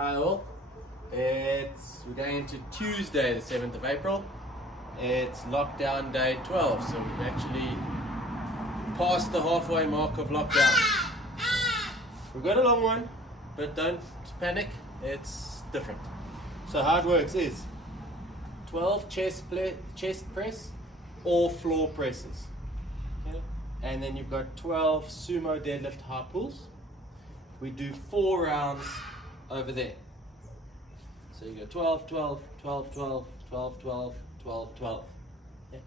Hi all, we're going into Tuesday the 7th of April. It's lockdown day 12, so we've actually passed the halfway mark of lockdown. We've got a long one, but don't panic, it's different. So how it works is 12 chest press or floor presses, okay? And then you've got 12 sumo deadlift high pulls. We do 4 rounds over there. So you go 12, 12, 12, 12, 12, 12, 12, 12. Okay.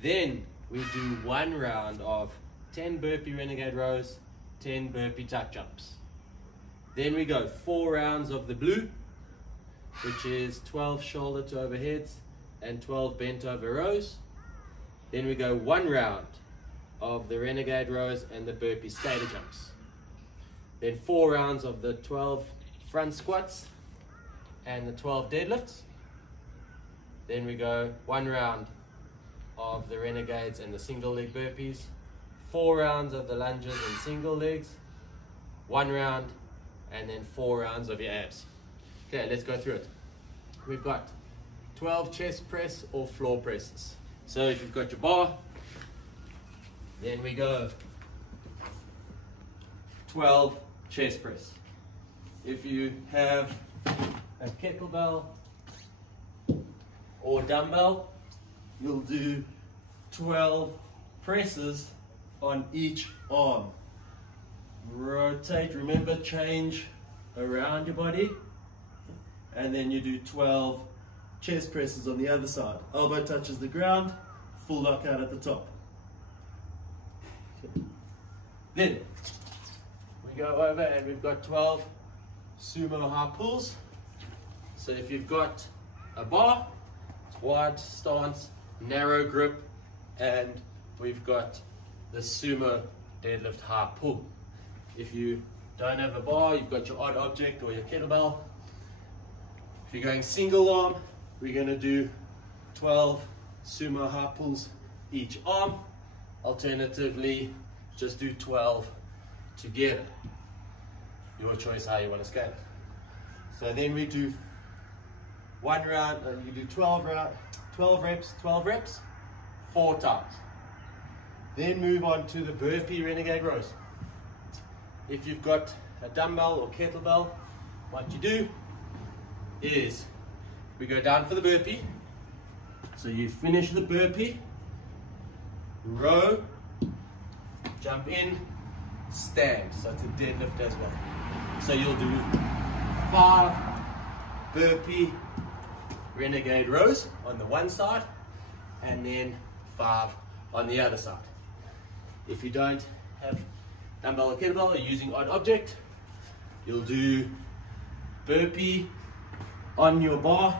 Then we do 1 round of 10 burpee renegade rows, 10 burpee tuck jumps. Then we go 4 rounds of the blue, which is 12 shoulder to overheads and 12 bent over rows. Then we go 1 round of the renegade rows and the burpee skater jumps. Then 4 rounds of the 12 front squats and the 12 deadlifts. Then we go 1 round of the renegades and the single leg burpees, 4 rounds of the lunges and single legs, 1 round, and then 4 rounds of your abs. Okay, let's go through it. We've got 12 chest press or floor presses. So if you've got your bar, then we go 12 chest press. If you have a kettlebell or dumbbell, you'll do 12 presses on each arm. Rotate, remember, change around your body, and then you do 12 chest presses on the other side. Elbow touches the ground, full lockout at the top. Okay. Then we go over and we've got 12 sumo high pulls. So if you've got a bar, wide stance, narrow grip, and we've got the sumo deadlift high pull. If you don't have a bar, you've got your odd object or your kettlebell. If you're going single arm, we're going to do 12 sumo high pulls each arm. Alternatively, just do 12 together. Your choice how you want to scale it. So then we do 1 round, you do 12 reps, 4 times. Then move on to the burpee renegade rows. If you've got a dumbbell or kettlebell, what you do is we go down for the burpee. So you finish the burpee, row, jump in, stand. So it's a deadlift as well. So you'll do 5 burpee renegade rows on the one side and then 5 on the other side. If you don't have dumbbell or kettlebell, you're using odd object, you'll do burpee on your bar,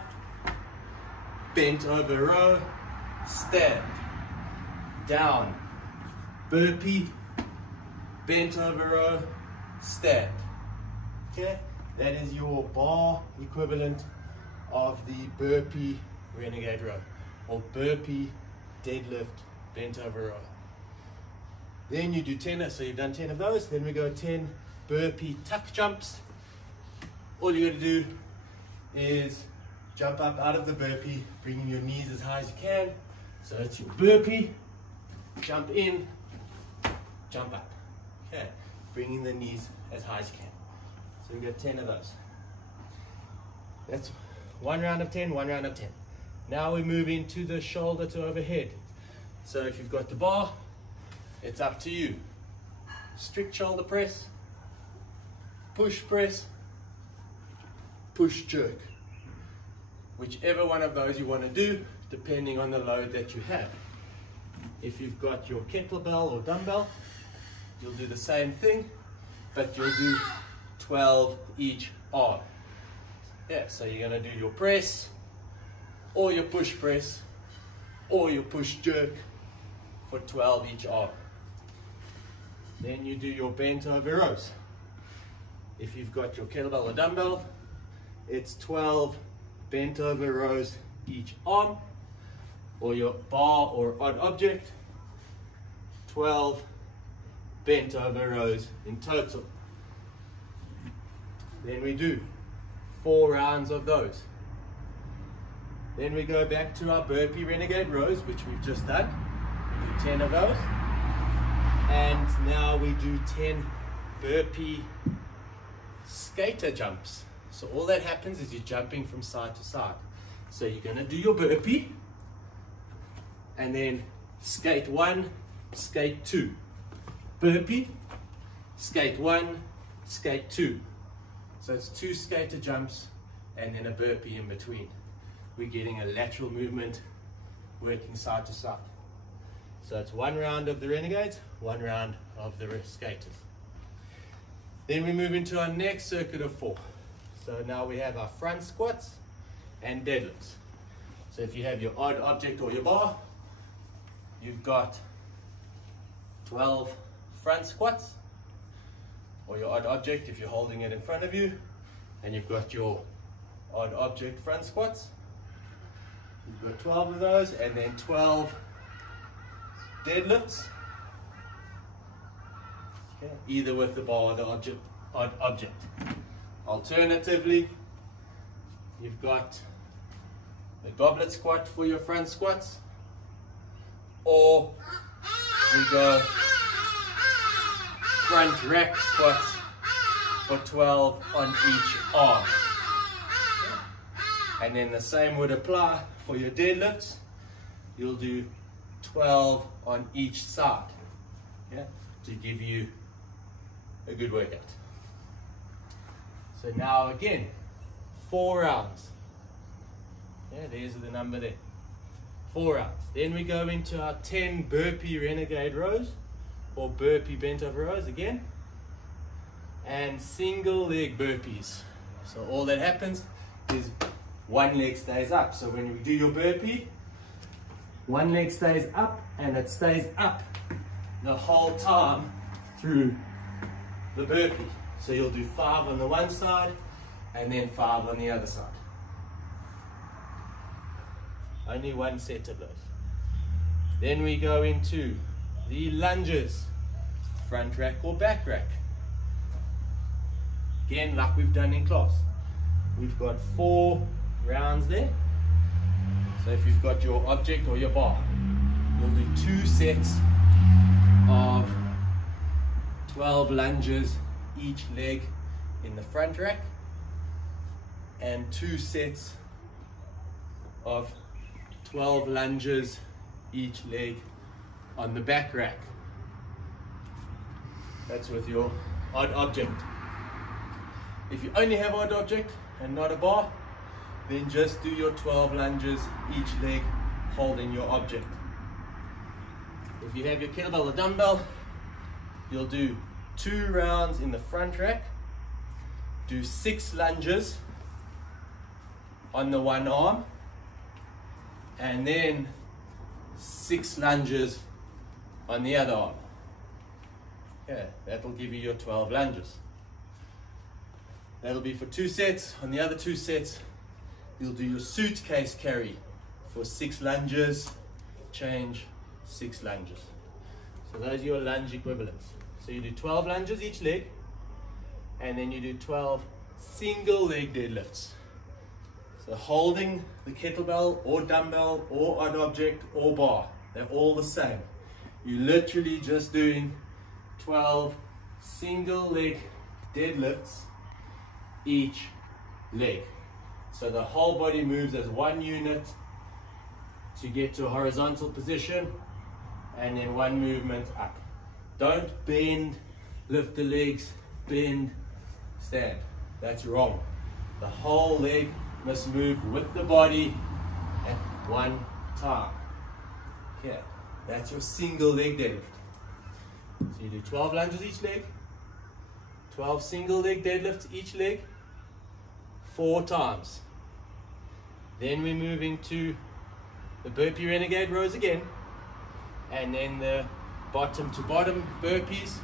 bent over row, stand, down, burpee, bent over row, stand. Okay, that is your bar equivalent of the burpee renegade row or burpee deadlift bent over row. Then you do 10, so you've done 10 of those. Then we go 10 burpee tuck jumps. All you got to do is jump up out of the burpee, bringing your knees as high as you can. So it's your burpee, jump in, jump up. Okay, bringing the knees as high as you can. So we got 10 of those. That's 1 round of 10, 1 round of 10. Now we move into the shoulder to overhead. So if you've got the bar, it's up to you. Strict shoulder press, push press, push jerk. Whichever one of those you want to do, depending on the load that you have. If you've got your kettlebell or dumbbell, you'll do the same thing, but you'll do 12 each arm. Yeah, so you're going to do your press, or your push press, or your push jerk for 12 each arm. Then you do your bent over rows. If you've got your kettlebell or dumbbell, it's 12 bent over rows each arm, or your bar or odd object, 12 bent over rows in total. Then we do 4 rounds of those. Then we go back to our burpee renegade rows, which we've just done. We do 10 of those. And now we do 10 burpee skater jumps. So all that happens is you're jumping from side to side. So you're going to do your burpee, and then skate 1, skate 2. Burpee, skate 1, skate 2. So it's 2 skater jumps and then a burpee in between. We're getting a lateral movement working side to side. So it's 1 round of the renegades, 1 round of the skaters. Then we move into our next circuit of 4. So now we have our front squats and deadlifts. So if you have your odd object or your bar, you've got 12 front squats, or your odd object if you're holding it in front of you, and you've got your odd object front squats. You've got 12 of those, and then 12 deadlifts, okay, either with the bar or the odd object. Alternatively, you've got a goblet squat for your front squats, or we go front rack squats for 12 on each arm. And then the same would apply for your deadlifts. You'll do 12 on each side, yeah, to give you a good workout. So now again, 4 rounds. Yeah, there's the number there. 4 rounds. Then we go into our 10 burpee renegade rows, or burpee bent over rows again, and single leg burpees. So all that happens is one leg stays up. So when you do your burpee, one leg stays up, and it stays up the whole time through the burpee. So you'll do 5 on the one side and then 5 on the other side. Only 1 set of those. Then we go into the lunges, front rack or back rack. Again, like we've done in class. We've got 4 rounds there. So if you've got your object or your bar, you'll do 2 sets of 12 lunges each leg in the front rack, and 2 sets of 12 lunges each leg on the back rack. That's with your odd object. If you only have odd object and not a bar, then just do your 12 lunges each leg holding your object. If you have your kettlebell or dumbbell, you'll do 2 rounds in the front rack, do 6 lunges on the one arm, and then 6 lunges on the other arm. Yeah, that'll give you your 12 lunges. That'll be for 2 sets. On the other 2 sets, you'll do your suitcase carry for 6 lunges, change 6 lunges. So those are your lunge equivalents. So you do 12 lunges each leg, and then you do 12 single leg deadlifts. So holding the kettlebell or dumbbell or odd object or bar, they're all the same. You're literally just doing 12 single leg deadlifts each leg. So the whole body moves as one unit to get to a horizontal position, and then one movement up. Don't bend, lift the legs, bend, stand. That's wrong. The whole leg must move with the body at one time. Here, that's your single leg deadlift. So you do 12 lunges each leg, 12 single leg deadlifts each leg, 4 times. Then we're moving to the burpee renegade rows again, and then the bottom to bottom burpees.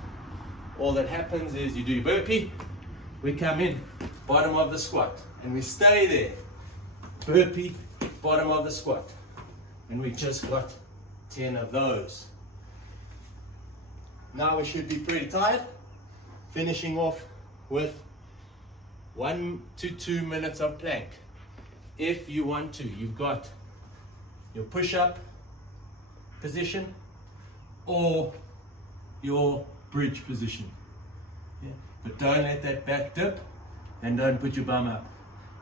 All that happens is you do burpee, we come in, bottom of the squat, and we stay there. Burpee, bottom of the squat. And we just got 10 of those. Now we should be pretty tired, finishing off with 1 to 2 minutes of plank. If you want to, you've got your push-up position or your bridge position. Yeah. But don't let that back dip and don't put your bum up.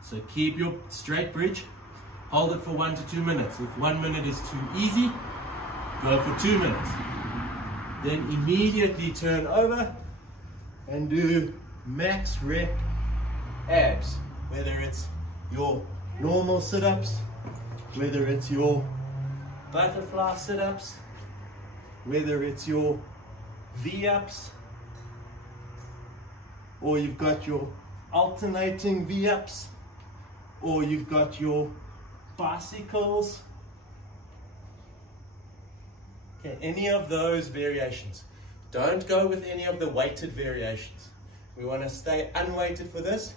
So keep your straight bridge, hold it for 1 to 2 minutes. If 1 minute is too easy, go for 2 minutes. Then immediately turn over and do max rep abs, whether it's your normal sit-ups, whether it's your butterfly sit-ups, whether it's your V-ups, or you've got your alternating V-ups, or you've got your bicycles. Okay, any of those variations. Don't go with any of the weighted variations. We want to stay unweighted for this.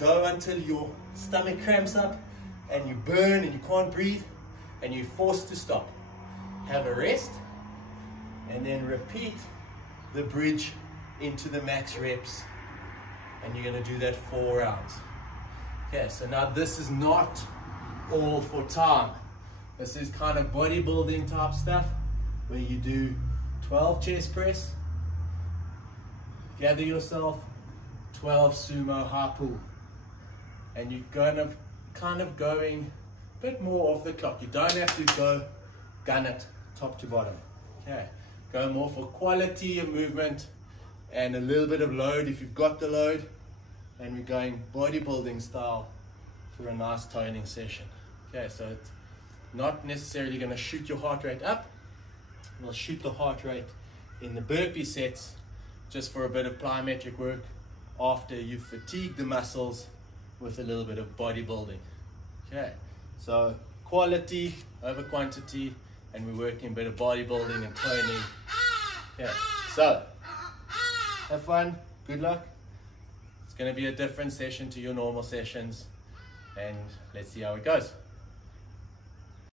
Go until your stomach cramps up and you burn and you can't breathe and you're forced to stop. Have a rest and then repeat the bridge into the max reps, and you're going to do that 4 rounds. Okay, so now this is not all for time. This is kind of bodybuilding type stuff where you do 12 chest press, gather yourself, 12 sumo high pull, and you're kind of going a bit more off the clock. You don't have to go gun it top to bottom. Okay, go more for quality of movement and a little bit of load if you've got the load, and we're going bodybuilding style for a nice toning session. Okay, so it's not necessarily going to shoot your heart rate up. We'll shoot the heart rate in the burpee sets just for a bit of plyometric work after you've fatigued the muscles with a little bit of bodybuilding. Okay, so quality over quantity, and we're working a bit of bodybuilding and toning. Okay, so have fun, good luck. It's going to be a different session to your normal sessions, and let's see how it goes.